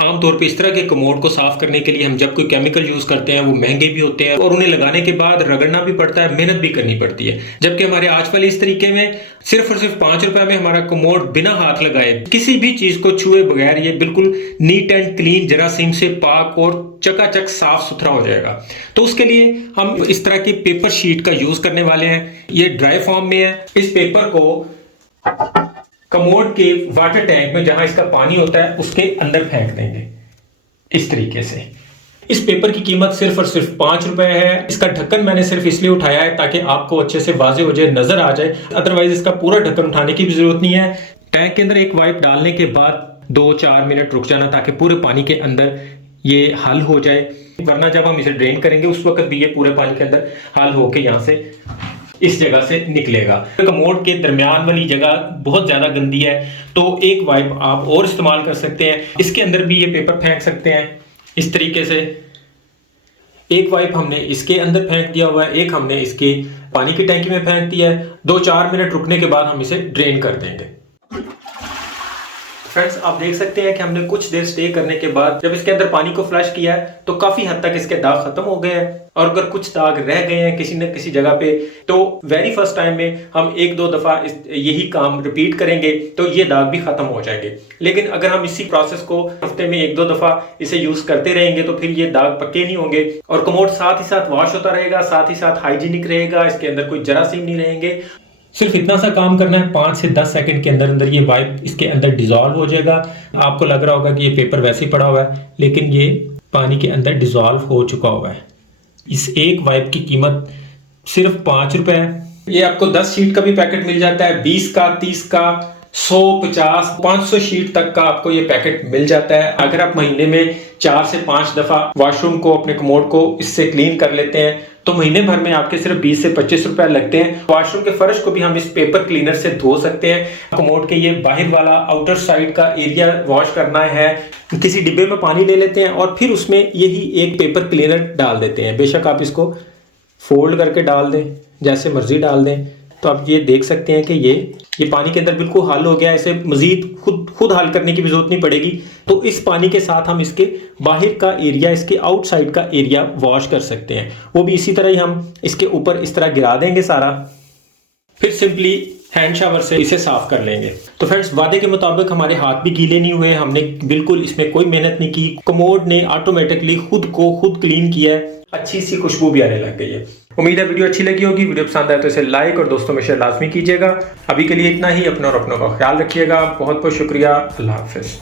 आमतौर पे इस तरह के कमोड को साफ करने के लिए हम जब कोई केमिकल यूज करते हैं वो महंगे भी होते हैं और उन्हें लगाने के बाद रगड़ना भी पड़ता है, मेहनत भी करनी पड़ती है। जबकि हमारे आज वाले इस तरीके में सिर्फ और सिर्फ 5 रुपए में हमारा कमोड बिना हाथ लगाए किसी भी चीज को छुए बगैर ये बिल्कुल नीट एंड क्लीन, जरासीम से पाक और चकाचक साफ सुथरा हो जाएगा। तो उसके लिए हम इस तरह की पेपर शीट का यूज करने वाले हैं। ये ड्राई फॉर्म में है। इस पेपर को कमोड के वाटर टैंक में जहां इसका पानी होता है उसके अंदर फेंक देंगे इस तरीके से। इस पेपर की कीमत सिर्फ और सिर्फ 5 रुपए है। इसका ढक्कन मैंने सिर्फ इसलिए उठाया है ताकि आपको अच्छे से वाजे हो जाए, नजर आ जाए, अदरवाइज इसका पूरा ढक्कन उठाने की भी जरूरत नहीं है। टैंक के अंदर एक वाइप डालने के बाद 2-4 मिनट रुक जाना ताकि पूरे पानी के अंदर ये हल हो जाए, वरना जब हम इसे ड्रेन करेंगे उस वक्त भी ये पूरे पानी के अंदर हल होके यहाँ से इस जगह से निकलेगा। कमोड के दरमियान वाली जगह बहुत ज्यादा गंदी है तो एक वाइप आप और इस्तेमाल कर सकते हैं। इसके अंदर भी ये पेपर फेंक सकते हैं इस तरीके से। एक वाइप हमने इसके अंदर फेंक दिया हुआ है, एक हमने इसके पानी की टैंकी में फेंक दिया है। 2-4 मिनट रुकने के बाद हम इसे ड्रेन कर देंगे। फ्रेंड्स, आप देख सकते हैं कि हमने कुछ देर स्टे करने के बाद जब इसके अंदर पानी को फ्लश किया है तो काफी हद तक इसके दाग खत्म हो गए हैं। और अगर कुछ दाग रह गए हैं किसी न किसी जगह पे तो वेरी फर्स्ट टाइम में हम 1-2 दफा यही काम रिपीट करेंगे तो ये दाग भी खत्म हो जाएंगे। लेकिन अगर हम इसी प्रोसेस को हफ्ते में 1-2 दफा इसे यूज करते रहेंगे तो फिर ये दाग पक्के नहीं होंगे और कमोड साथ ही साथ वॉश होता रहेगा, साथ ही साथ हाइजीनिक रहेगा, इसके अंदर कोई जरासीम नहीं रहेंगे। सिर्फ इतना सा काम करना है, 5 से 10 सेकंड के अंदर अंदर ये वाइप इसके अंदर डिजॉल्व हो जाएगा। आपको लग रहा होगा कि ये पेपर वैसे ही पड़ा हुआ है, लेकिन ये पानी के अंदर डिजॉल्व हो चुका हुआ है। इस एक वाइप की कीमत सिर्फ 5 रुपए है। ये आपको 10 शीट का भी पैकेट मिल जाता है, 20 का, 30 का, 100, 50, 500 शीट तक का आपको ये पैकेट मिल जाता है। अगर आप महीने में 4 से 5 दफा वॉशरूम को, अपने कमोड को इससे क्लीन कर लेते हैं तो महीने भर में आपके सिर्फ 20 से 25 रुपए लगते हैं। वॉशरूम के फर्श को भी हम इस पेपर क्लीनर से धो सकते हैं। कमोड के ये बाहर वाला आउटर साइड का एरिया वॉश करना है, किसी डिब्बे में पानी ले लेते हैं और फिर उसमें यही एक पेपर क्लीनर डाल देते हैं। बेशक आप इसको फोल्ड करके डाल दें, जैसे मर्जी डाल दें। तो आप ये देख सकते हैं कि ये पानी के अंदर बिल्कुल हल हो गया। इसे मजीद खुद हल करने की भी जरूरत नहीं पड़ेगी। तो इस पानी के साथ हम इसके बाहर का एरिया, इसके आउटसाइड का एरिया वॉश कर सकते हैं। वो भी इसी तरह ही हम इसके ऊपर इस तरह गिरा देंगे सारा, फिर सिंपली हैंड शावर से इसे साफ कर लेंगे। तो फ्रेंड्स, वादे के मुताबिक हमारे हाथ भी गीले नहीं हुए, हमने बिल्कुल इसमें कोई मेहनत नहीं की। कमोड ने ऑटोमेटिकली खुद क्लीन किया है, अच्छी सी खुशबू भी आने लग गई है। उम्मीद है वीडियो अच्छी लगी होगी। वीडियो पसंद आए तो इसे लाइक और दोस्तों में शेयर लाजमी कीजिएगा। अभी के लिए इतना ही। अपना और अपनों का ख्याल रखिएगा। बहुत बहुत शुक्रिया। अल्लाह हाफिज।